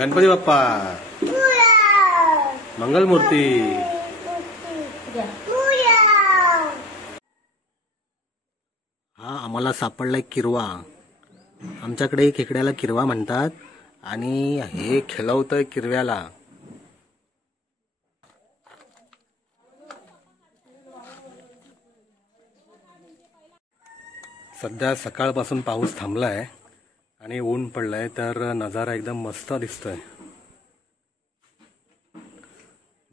गणपती बाप्पा, मंगलमूर्ती. हा आम्हाला सापडलाय किरवा. आमच्याकडे खेकड्याला किरवा म्हणतात आणि हे खेळवतोय किरव्याला. सध्या सकाळपासून पाऊस थांबलाय आणि ऊन पडलाय, तर नजारा एकदम मस्त दिसतोय.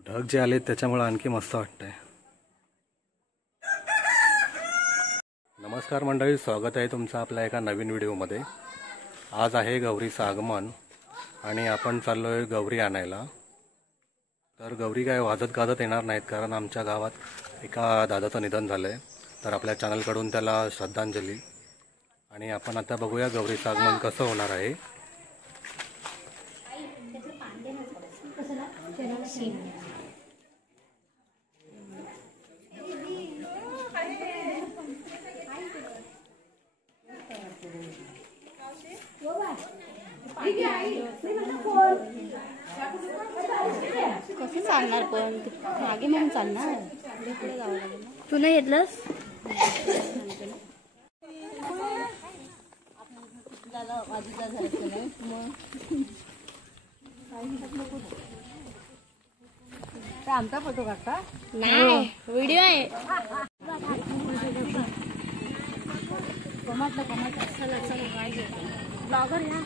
ढग जे आले त्याच्यामुळे आणखी मस्त वाटतंय. नमस्कार मंडळी, स्वागत आहे तुमचं आपल्या एका नवीन व्हिडिओमध्ये. आज आहे गौरीचं आगमन आणि आपण चाललोय गौरी आणायला. तर गौरी काय वाजत गाजत येणार नाहीत, कारण आमच्या गावात एका दादाचं निधन झालंय. तर आपल्या चॅनलकडून त्याला श्रद्धांजली. आणि आपण आता बघूया गौरीचं आगमन कसं होणार आहे. कसं चालणार, पण मागे म्हणून चालणार. तुला घेतलंस आमचा फोटो काढता नाही, व्हिडिओ आहे. ब्लॉगर ना.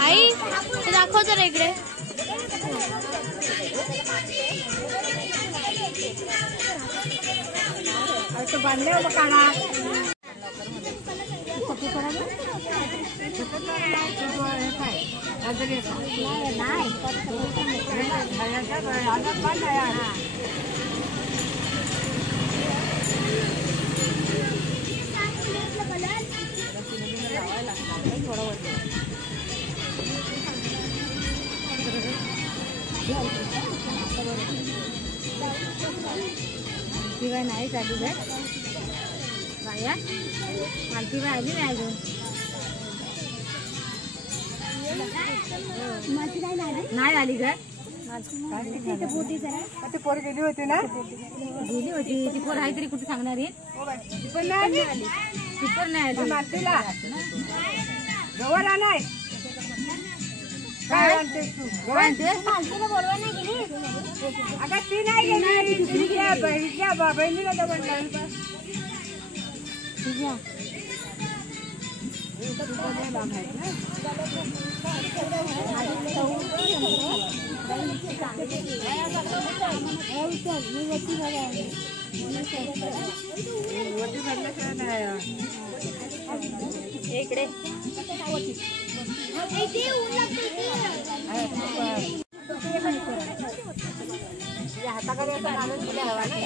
आई तू दाखव तर इकडे. बांधले काढा नाही चालू आहे बाया, मालती बाय आली नाही अजून. नाही आली का? ती पोर गेली होती ना, गेली होती ती पोर आहे तरी कुठे सांगणार आहे. ती पण नाही आली. ती पण नाही आली. मातीला गवर आलाय. काय म्हणतेस तू? काय ते? अगं ती नाही गेली, तिच्या बहिणीला जवळ इकडे हाताकडे हवा ना.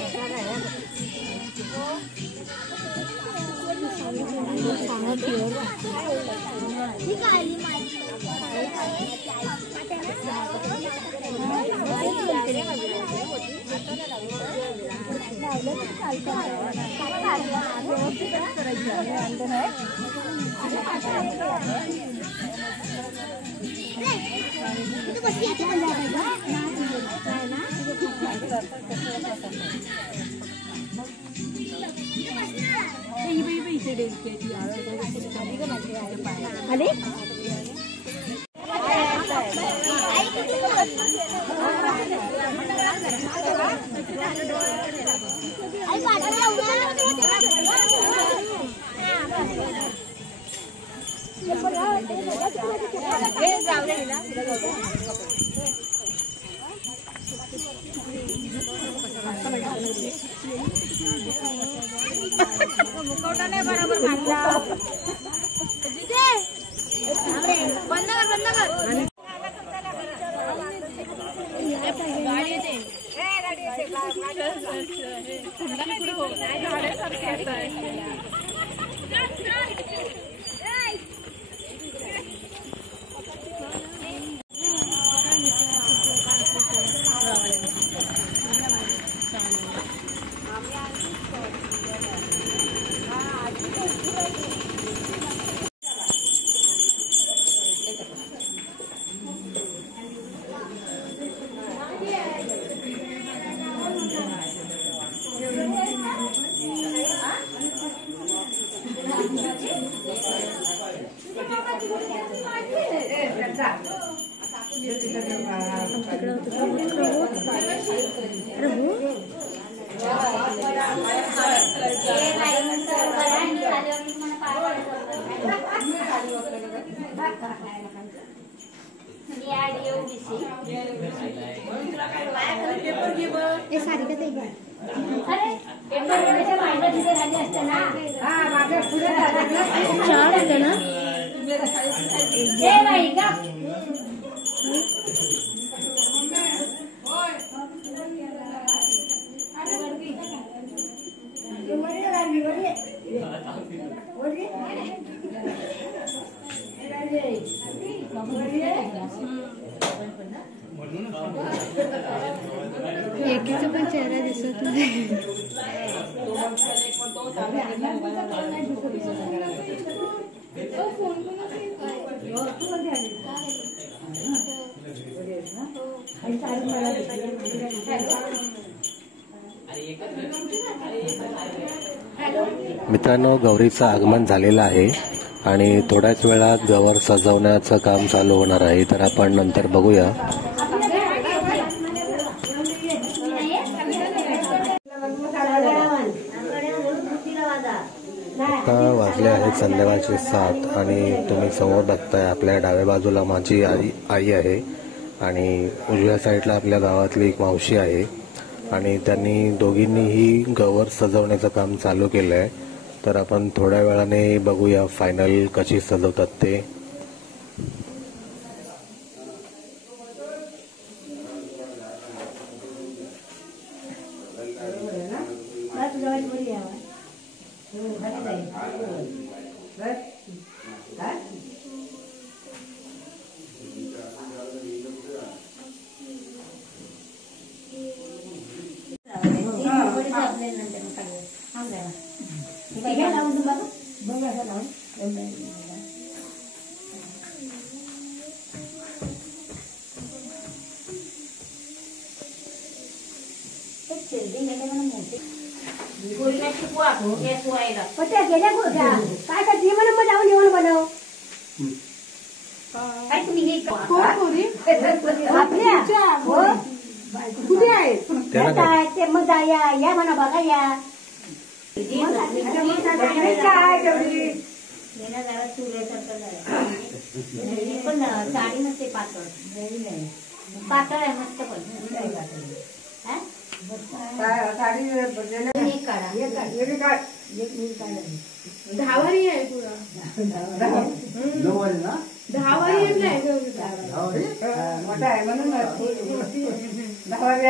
मुखवटा नाही बरोबर घातला. बंद कर बंद कर. गाडी येते. एकीचा पण चेहरा दिसत नाही. मित्रांनो, गौरीचं आगमन झालेलं आहे आणि थोड्याच वेळात गवर सजवण्याचं काम चालू होणार आहे. तर आपण नंतर बघूया. आता वाजले आहेत संध्याकाळचे 7 आणि तुम्ही समोर बघताय आपल्या डाव्या बाजूला माझी आई आहे आणि उजव्या साईडला आपल्या गावातली एक मावशी आहे आणि त्यांनी दोघींनीही गवर सजवण्याचं काम चालू केलं आहे. तर आपण थोड्या वेळाने बघूया फायनल कशी सजवतात ते. पण त्या गेल्या कुठं? काय का ती म्हणून मग जाऊन जेवण बनव. आपल्या हो. कुठे आहे त्याला काय काय ते मग या म्हणा बघा या. काय गौरी पण साडी नसते पातळ पातळ आहे मस्त पण हा? साडी एक काढा दहावारी आहे तुला दहावारी येत नाही मोठा आहे म्हणून दहावारी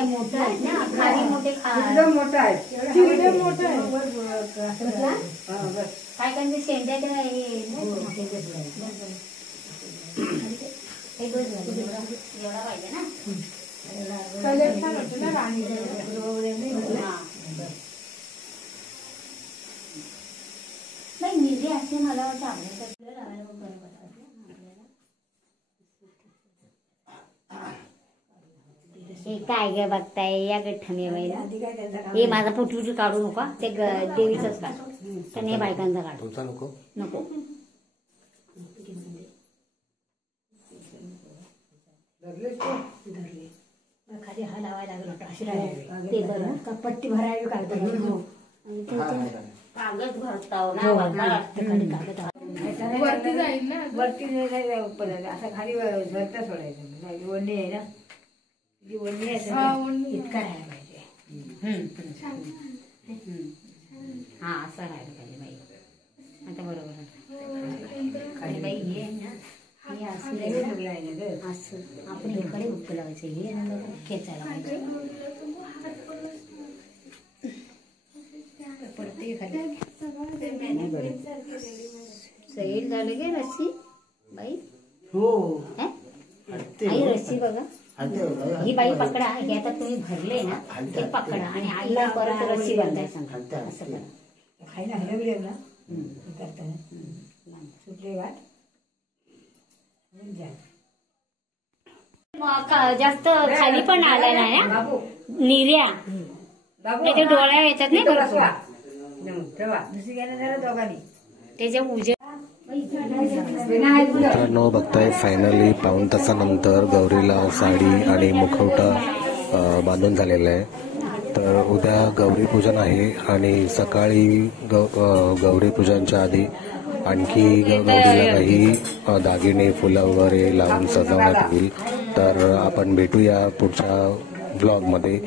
मोठे आहे ना खाली मोठे एकदम मोठा आहे एकदम मोठा आहे काय काय शेंड्या एवढा पाहिजे ना नाही निधी असते मला वाटतं हे काय गे बघताय या गठ्ठणी बाईला हे माझा पुटपुटी काढू नका ते देवीच काढ पण हे बायकांचा काढ तुमचा नको नको खाली हा लावायला लागला ते बरं का पट्टी भरावी काय कागद भरताव ना वरती जाईल ना वरती असं खाली भरता सोडायचं वडणी आहे ना जी वडणी आहे इतका राहायला पाहिजे हा असं राहायला पाहिजे बाई आता बरोबर आणि बाई हे ना हे असं असं आपण इकडे हुक्क लावायचं हे खेचायला पाहिजे सैल झालं गे रस्सी बाई हो आई रस्सी बघा ही बाई पकडा हे आता तुम्ही भरले ना ते पकडा आणि आईला परत रस्सी बांधायला सांगा असं करा खायला हलवले ना करताना सुटले वाट जास्त खाली पण आला नाही निर्या नाही ते डोळ्या येतात नाही भरपूर ठेवा दुसरी घ्यायला जरा दोघांनी त्याच्या उजेड मित्रांनो बघताय फायनली पाऊण तासानंतर गौरीला साडी आणि मुखवटा बांधून झालेला आहे. तर उद्या गौरी पूजन आहे आणि सकाळी गौरी पूजनच्या आधी आणखी गौरीला काही दागिने फुलं वगैरे लावून सजवण्यात येईल. तर आपण भेटूया पुढच्या ब्लॉगमध्ये.